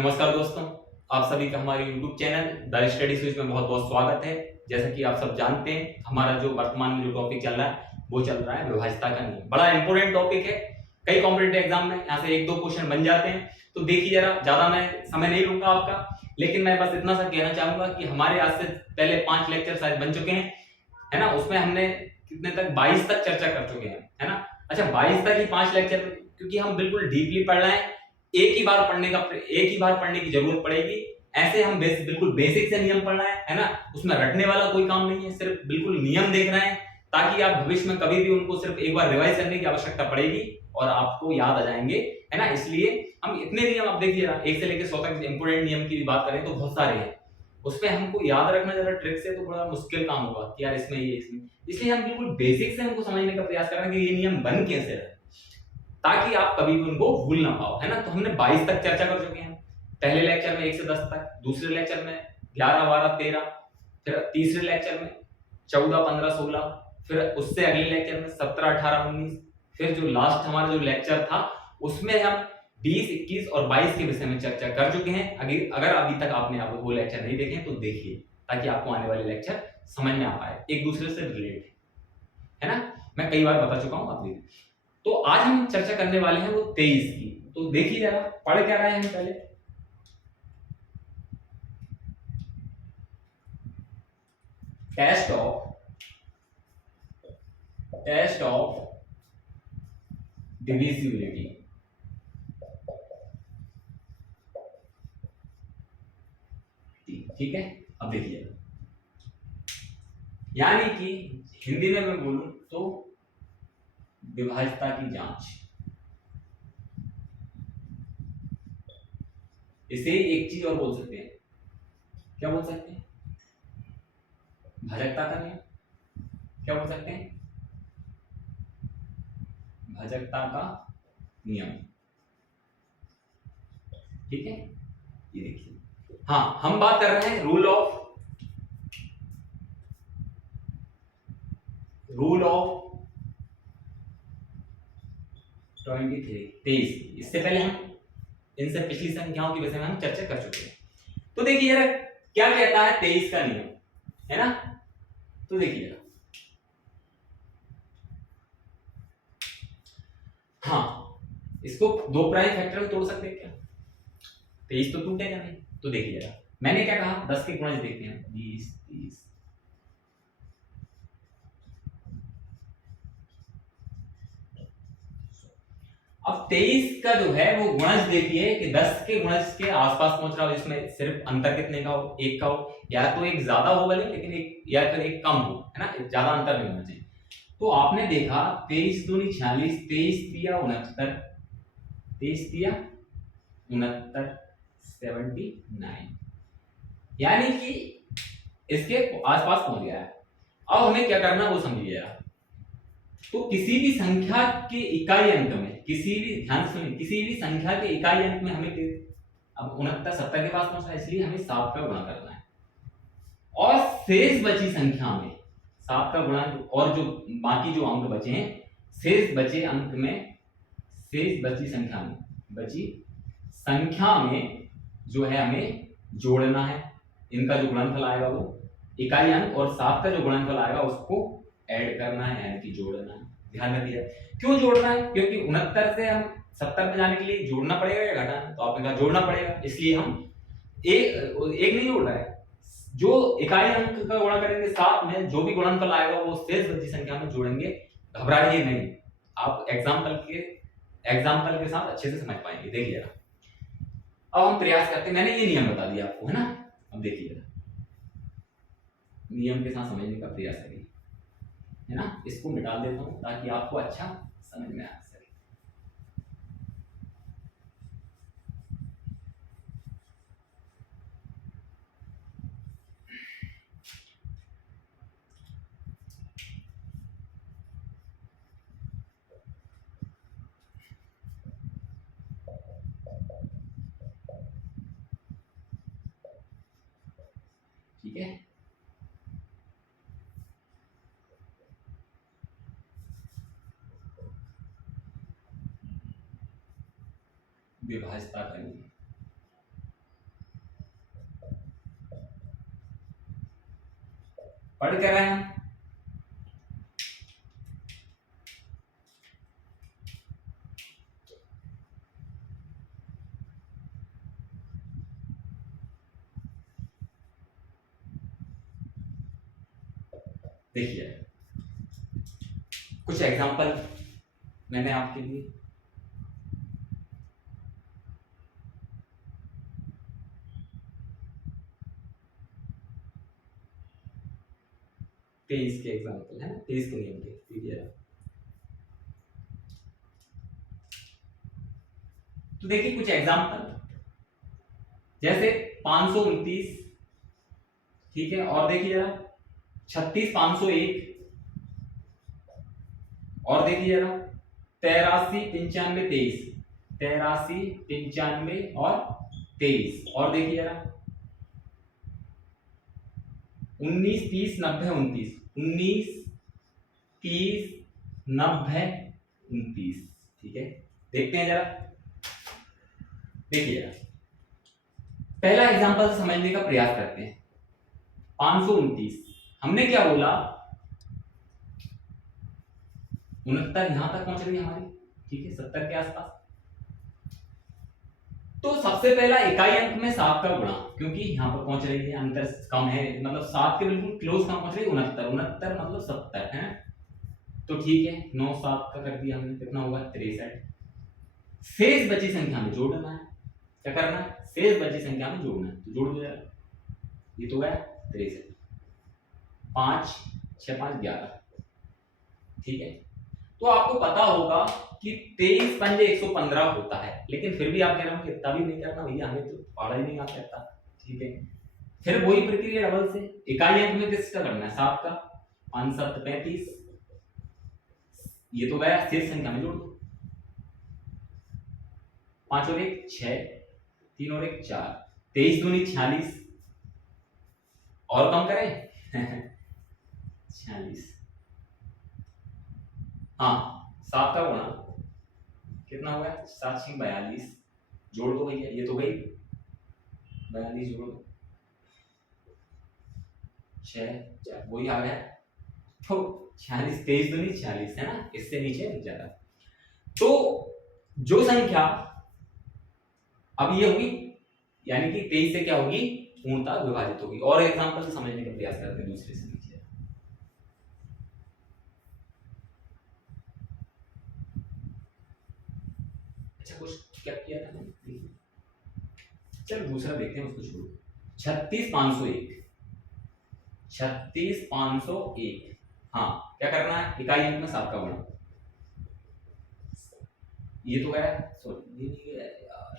नमस्कार दोस्तों, आप सभी का हमारे YouTube channel the study switch में बहुत बहुत स्वागत है। जैसा कि आप सब जानते हैं, हमारा जो वर्तमान में जो टॉपिक चल रहा है वो चल रहा है विभाज्यता का नियम। बड़ा इंपॉर्टेंट टॉपिक है, कई कॉम्पिटिटिव एग्जाम में यहाँ से एक दो क्वेश्चन बन जाते हैं। तो देखिए जरा, ज्यादा मैं समय नहीं लूंगा आपका, लेकिन मैं बस इतना सा कहना चाहूंगा कि हमारे आज से पहले 5 लेक्चर शायद बन चुके हैं, है ना। उसमें हमने कितने तक 22 तक चर्चा कर चुके हैं, है ना। अच्छा, 22 तक ही 5 लेक्चर, क्योंकि हम बिल्कुल डीपली पढ़ रहे हैं। एक ही बार पढ़ने की जरूरत पड़ेगी। ऐसे हम बिल्कुल बेसिक से नियम पढ़ रहे हैं, है ना। उसमें रटने वाला कोई काम नहीं है, सिर्फ बिल्कुल नियम देख रहे हैं, ताकि आप भविष्य में कभी भी उनको सिर्फ एक बार रिवाइज करने की आवश्यकता पड़ेगी और आपको याद आ जाएंगे, है ना। इसलिए हम इतने नियम, आप देखिए 1 से लेकर 100 तक इंपोर्टेंट नियम की भी बात करें तो बहुत सारे हैं। उसमें हमको याद रखना जरा ट्रिक से तो बड़ा मुश्किल काम होगा कि यार इसमें ये इसमें, इसलिए हम बिल्कुल बेसिक से हमको समझने का प्रयास कर रहे हैं कि ये नियम बन कैसे रहे, ताकि आप कभी भी उनको भूल ना पाओ, है ना। तो हमने 22 तक चर्चा कर चुके हैं। पहले लेक्चर में 1 से 10 तक, दूसरे लेक्चर में 11, 12, 13, फिर तीसरे लेक्चर में 14, 15, 16, फिर उससे अगले लेक्चर में 17, 18, 19, फिर जो लास्ट हमारा जो लेक्चर था उसमें हम 20, 21 और 22 के विषय में चर्चा कर चुके हैं। अगर अभी तक आपने वो लेक्चर नहीं देखे तो देखिए, ताकि आपको आने वाले लेक्चर समझ में आ पाए, एक दूसरे से रिलेट है ना। मैं कई बार बता चुका हूं, आप देखिए। तो आज हम चर्चा करने वाले हैं वो 23 की। तो देखिए जरा, पढ़ क्या रहे हैं हम पहले। Test of divisibility. ठीक है, अब देखिए, यानी कि हिंदी में मैं बोलूं तो विभाज्यता की जांच। इसे एक चीज और बोल सकते हैं, क्या बोल सकते हैं? भाजकता का नियम। क्या बोल सकते हैं? भाजकता का नियम। ठीक है, ये देखिए, हाँ हम बात कर रहे हैं रूल ऑफ 23। इससे पहले हम इनसे पिछली संख्याओं के विषय में हम चर्चा कर चुके हैं। तो देखिए जरा, क्या कहता है 23 का नियम, है ना। तो देखिए जरा, हाँ, इसको 2 प्राइम फैक्टर में तोड़ सकते हैं क्या? 23 तो टूटेगा नहीं। तो देखिए जरा, मैंने क्या कहा, 10 के गुणज देखते हैं, 20, 30। अब 23 का जो है वो गुणज देखिए कि 10 के गुणज के आसपास पहुंच रहा हो, जिसमें सिर्फ अंतर कितने का हो, 1 का हो, या तो एक ज्यादा हो भले, लेकिन एक या फिर एक कम हो, है ना, ज्यादा अंतर नहीं होना चाहिए। तो आपने देखा 23 दूनी 46, 23 दिया 69, 23 दिया 69, 79, यानी कि इसके आसपास पहुंच गया है। अब हमें क्या करना है वो समझिए। तो किसी भी संख्या के इकाई अंक में, ध्यान सुनिए, किसी भी संख्या के इकाई अंक में हमें अब 69, 70 के पास पहुंचना है, इसलिए हमें 7 का गुणा करना है। और शेष बची संख्या में 7 का गुणा, और जो बाकी जो अंक बचे हैं, शेष बचे अंक में, शेष बची संख्या में जो है हमें जोड़ना है। इनका जो गुणनफल आएगा वो इकाई अंक और 7 का जो गुणनफल आएगा उसको ऐड करना है, यानी कि जोड़ना है। ध्यान रखिए, क्यों जोड़ना है? क्योंकि 69 से हम 70 में जाने के लिए जोड़ना पड़ेगा या घटाना, तो आपने कहा जोड़ना पड़ेगा, इसलिए हम एक नहीं जोड़ रहा है, जो इकाई अंक का गुणा करेंगे 7 में, जो भी गुणनफल आएगा वो शेष बची संख्या में जोड़ेंगे। घबराइए नहीं, आप एग्जाम्पल के साथ अच्छे से समझ पाएंगे। देखिए अब हम प्रयास करते हैं, मैंने ये नियम बता दिया आपको, है ना। अब देखिए, नियम के साथ समझने का प्रयास करिए, है ना। इसको मिटा देता हूं ताकि आपको अच्छा समझ में आ सके। ठीक है, विभाज्यता का नियम। पढ़ क्या रहे हैं हम? देखिए कुछ एग्जांपल मैंने आपके लिए, तेईस के एग्जांपल है ना, 23 के नियम के। तो देखिए कुछ एग्जांपल, जैसे 529, ठीक है, और देखिए जरा 36,501, और देखिए जरा 83, 95, 23, 83, 95 और 23, और देखिए जरा 19, 30, 90, 29, 19, 30, 90, 29, ठीक है। देखते हैं जरा, देखिए जरा पहला एग्जांपल समझने का प्रयास करते हैं। 529 हमने क्या बोला, 69 यहां तक पहुंच रही है हमारी, ठीक है, 70 के आसपास। तो सबसे पहला इकाई अंक में 7 का गुणा, क्योंकि यहां पर पहुंच रही है, अंतर कम है, मतलब 7 के बिल्कुल क्लोज कहां पहुंच रही है, 69, 69 मतलब 70 है। तो ठीक है, 9 7 का कर दिया हमने, कितना होगा 63। शेष बची संख्या में जोड़ना है, क्या करना है, शेष बची संख्या में जोड़ना है, तो जोड़ दो यार, ये तो गया 63, 5 6 5 11, ठीक है। तो आपको पता होगा कि 23 पंजे 115 होता है, लेकिन फिर भी आप कह रहे हो कि इतना भी नहीं करना भैया, हमें तो पढ़ा ही नहीं आता इतना, ठीक है। फिर वही प्रक्रिया डबल से, इकाई अंक में किसका करना है, 7 का, 5 7 35, ये तो गया, शेष संख्या में जोड़ दो, 5 और 1 6, 3 और 1 4, 23 दूनी 46, और कम करें 46, हाँ 7 का गुणा कितना हो गया, 7 6 42, जोड़ दो भैया, ये तो गई 42, जोड़ दो 6 4, वही आ गया, तो 46, 23 दूनी 46 है ना, इससे नीचे नहीं जाता। तो जो संख्या अब ये होगी, यानी कि 23 से क्या होगी, पूर्णतः विभाजित होगी। और एग्जांपल से समझने का प्रयास करते हैं दूसरे से नीचे। अच्छा कुछ क्या किया था मैंने, चलो दूसरा देखते हैं, उसको छोड़ो। 36,501, 36,501, हाँ क्या करना है, इकाई अंक में 7 का गुणा, ये तो गया, सॉरी ये नहीं गया यार,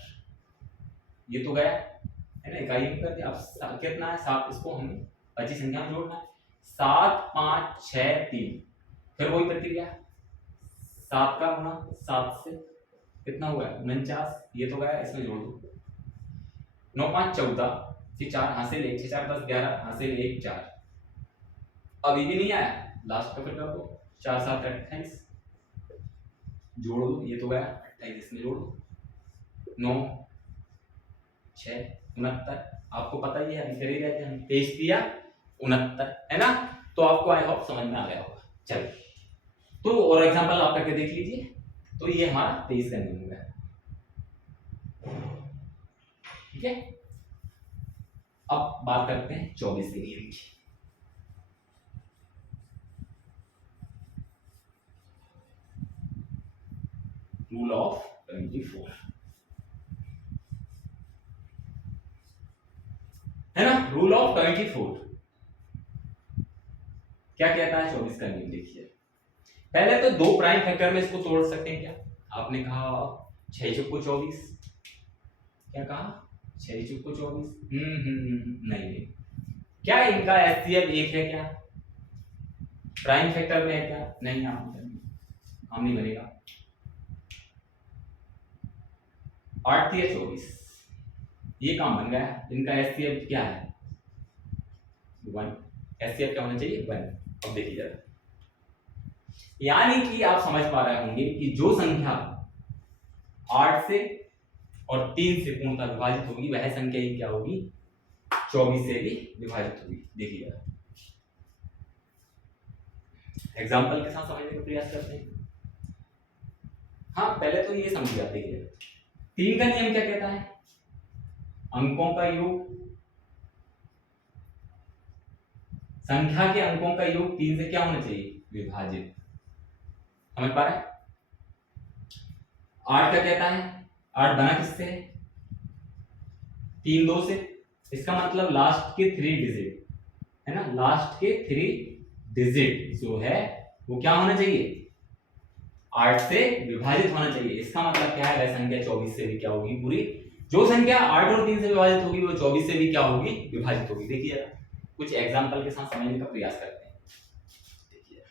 ये तो गया है ना, इकाई अंक कर दिया। अब कितना है 7, इसको हमें बची संख्या में जोड़ना है, 7 5 6 3, फिर वही प्रक्रिया, 7 का गुणा 7 से कितना हुआ 49, ये तो गया, इसमें जोड़ दो, 9 5 14, फिर 4 हासिल 1, 6 4 10 11, हासिल 1 4, अभी भी नहीं आया, लास्ट का फिर कर दो, 4 7 28, जोड़ दो, ये तो गया 28, इसमें जोड़ दो, 9 6 69, आपको पता ही है, अभी कर ही रहे थे हम, 23 दिया 69 है ना। तो आपको आई होप समझ में आ गया होगा। चलिए तो और एग्जांपल आप करके देख लीजिए। तो ये हमारा 23 का नियम हो गया, ठीक है। अब बात करते हैं 24 के नियम की। रूल ऑफ 24 है ना, रूल ऑफ 24 क्या कहता है 24 का नियम, देखिए पहले तो 2 प्राइम फैक्टर में इसको तोड़ सकते हैं क्या, आपने कहा 6 चौको 24, क्या कहा 6 चौको 24, नहीं, क्या इनका एचसीएफ 1 है क्या, प्राइम फैक्टर में है क्या, नहीं, काम नहीं बनेगा। 8 या 24, ये काम बन गया, इनका एचसीएफ क्या है 1, एचसीएफ क्या होना चाहिए 1। अब देखिए जरा, यानी कि आप समझ पा रहे होंगे कि जो संख्या 8 से और 3 से पूर्णतः विभाजित होगी वह संख्या ही क्या होगी 24 से भी विभाजित होगी। देखिए जरा एग्जाम्पल के साथ समझने का प्रयास करते हैं। हाँ, पहले तो ये समझिए, आप देखिए 3 का नियम क्या कहता है? अंकों का योग, संख्या के अंकों का योग 3 से क्या होना चाहिए? विभाजित। समझ पा रहे हैं? 8 का कहता है 8 बना किससे है? 3 2 से। इसका मतलब लास्ट के 3 डिजिट, है ना, लास्ट के 3 डिजिट जो है वो क्या होना चाहिए? 8 से विभाजित होना चाहिए। इसका मतलब क्या है? वह संख्या 24 से भी क्या होगी? पूरी जो संख्या 8 और 3 से विभाजित होगी वो 24 से भी क्या होगी? विभाजित होगी। देखिए कुछ एग्जांपल के साथ समझने का प्रयास करते हैं। देखिए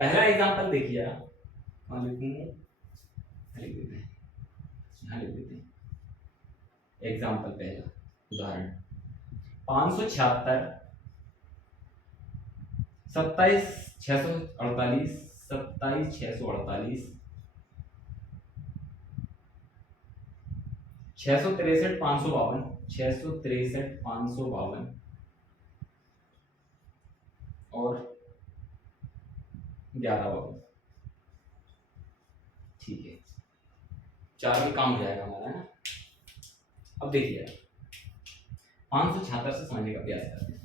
पहला एग्जांपल देखिए, यहाँ लिख देते हैं, यहाँ लिख देते हैं। एग्जांपल पहला उदाहरण 576 27,648 27,648 663 552 663 552 और 11 ठीक है, 4 में काम हो जाएगा हमारा, है ना। अब देखिए 576 से समझने का प्रयास करते हैं।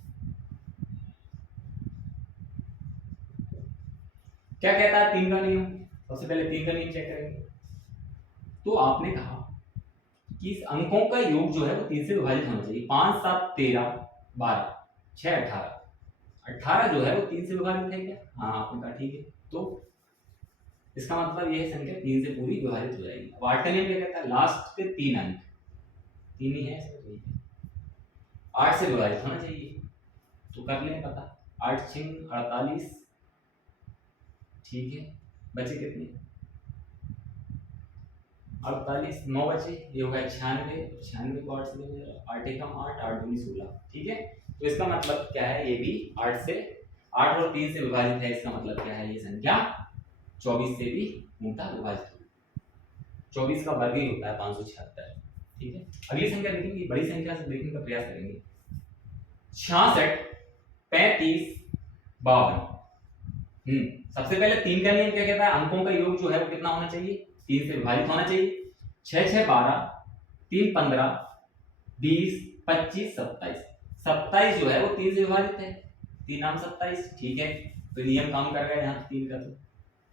क्या कहता है 3 का नियम? सबसे पहले 3 का नियम चेक करेंगे। तो आपने कहा कि इस अंकों का योग जो है वो 3 से विभाजित होना चाहिए। 5 7 13 12 6 18 18 जो है वो 3 से विभाजित है क्या? हाँ, आपने कहा ठीक है। तो इसका मतलब यह संख्या 3 से पूरी विभाजित हो जाएगी। अब 8 का नियम क्या कहता है? लास्ट के 3 अंक, 3 ही है इसमें, ठीक है, 8 से विभाजित होना चाहिए। तो कर लें पता, 8 6 48 ठीक है, बचे कितने? 48 9 बचे, ये होगा 96 96 को 8 से डिवाइड, 8 एकम 8 8 दूनी 16 ठीक है। तो इसका मतलब क्या है? ये भी 8 से 8 और 3 से विभाजित है। इसका मतलब क्या है? ये संख्या 24 से भी मूलतः विभाजित होगी। 24 का वर्ग ही होता है 576 ठीक है। अगली संख्या देखेंगे, बड़ी संख्या से देखने का प्रयास करेंगे। 66 35 52। सबसे पहले 3 का नियम क्या कहता है? अंकों का योग जो है वो कितना होना चाहिए? 3 से विभाजित होना चाहिए। 6 6 12 3 15 20 25 27 27 जो है वो 3 से विभाजित है। 3 नाम 27 ठीक है। तो नियम काम कर रहा है यहाँ 3 का, तो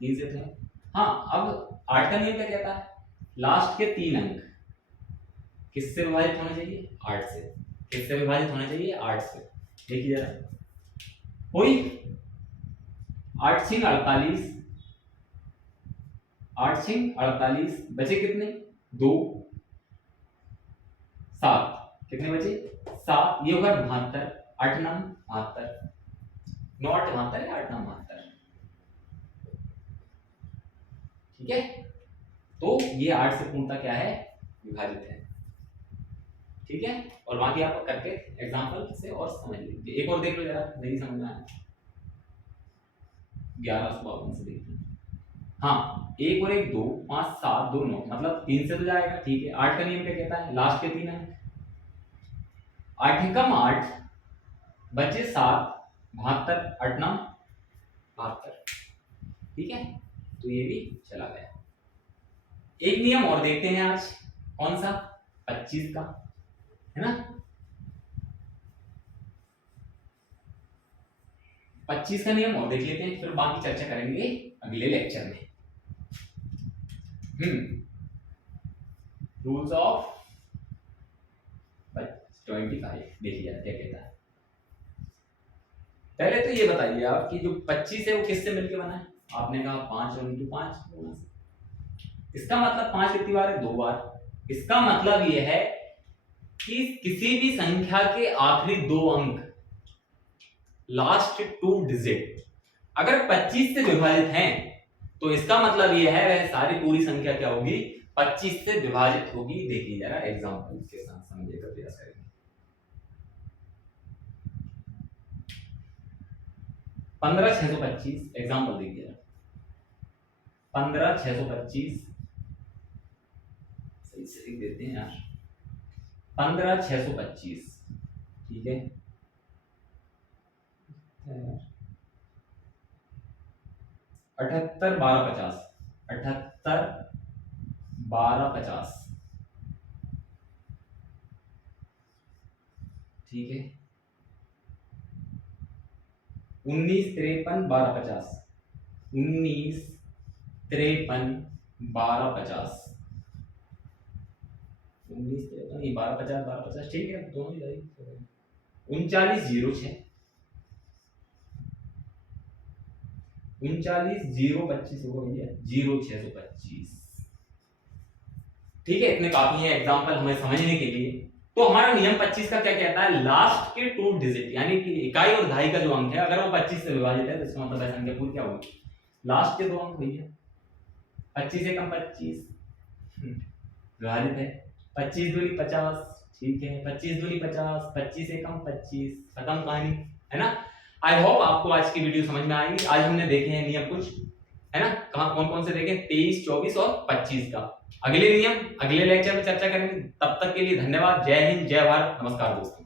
3 से तो है। हाँ, अब 8 का नियम क्या कहता है? लास्ट के 3 अंक किससे विभाजित होना चाहिए? 8 से। किससे विभाजित होना चाहिए? 8 से। देखिए जरा, कोई 8 6 48 8 6 48 बचे कितने? 2 7 कितने बचे? 7। ये होगा 72। 8 9 72, 9 8 72 है, 8 9 72 ठीक है। तो ये 8 से पूर्णतः क्या है? विभाजित है ठीक है। और बाकी आप करके एग्जांपल से और समझ लीजिए। एक और देख लो जरा, नहीं समझ में आया 1152 से देखते हैं। हाँ, 1 और 1 2 5 7 2 9 मतलब 3 से तो जाएगा ठीक है। 8 का नियम क्या कहता है? लास्ट के 3 अंक, 8 एकम 8 बचे 7 72 8 9 72 ठीक है। तो ये भी चला गया। एक नियम और देखते हैं आज, कौन सा? 25 का, है ना। 25 का नियम और देख लेते हैं, फिर बाकी चर्चा करेंगे अगले लेक्चर में। रूल्स ऑफ 25 देखिए क्या कहता है। पहले तो ये बताइए आप कि जो 25 है वो किससे मिलके बना है? आपने कहा 5 और इंटू 5। इसका मतलब 5 कितनी बार है? 2 बार। इसका मतलब ये है कि किसी भी संख्या के आखिरी 2 अंक, लास्ट 2 डिजिट अगर 25 से विभाजित हैं तो इसका मतलब ये है वह सारी पूरी संख्या क्या होगी? 25 से विभाजित होगी। देखिए जरा एग्जांपल के साथ समझने का प्रयास करेंगे। 15,625 एग्जाम्पल देखिए, 15,625 सही से लिख देते हैं यार, 15,625 ठीक है, 78,1250, 78,1250 ठीक है, 19,53,1250, 19,53,1250, 19,53 1250 1250 ठीक है, दोनों ही सही। 39,06, 39,025 होगा भैया, 0,625 ठीक है। इतने काफी है एग्जांपल हमें समझने के लिए। तो हमारा नियम 25 का क्या कहता है, लास्ट के 2 डिजिट यानी कि इकाई और दहाई का जो अंक है अगर वो 25 से विभाजित है तो इसका मतलब है संख्या पूरी क्या होगी, लास्ट के 2 अंक भैया, 25 एकम 25 विभाजित है, 25 दूनी 50 ठीक है, 25 दूनी 50, 25 एकम 25, खत्म कहानी है ना। आई होप आपको आज की वीडियो समझ में आएगी। आज हमने देखे हैं नियम कुछ है ना, कहां कौन कौन से देखे, 23, 24 और 25 का। अगले नियम अगले लेक्चर में चर्चा करेंगे, तब तक के लिए धन्यवाद। जय हिंद, जय भारत, नमस्कार दोस्तों।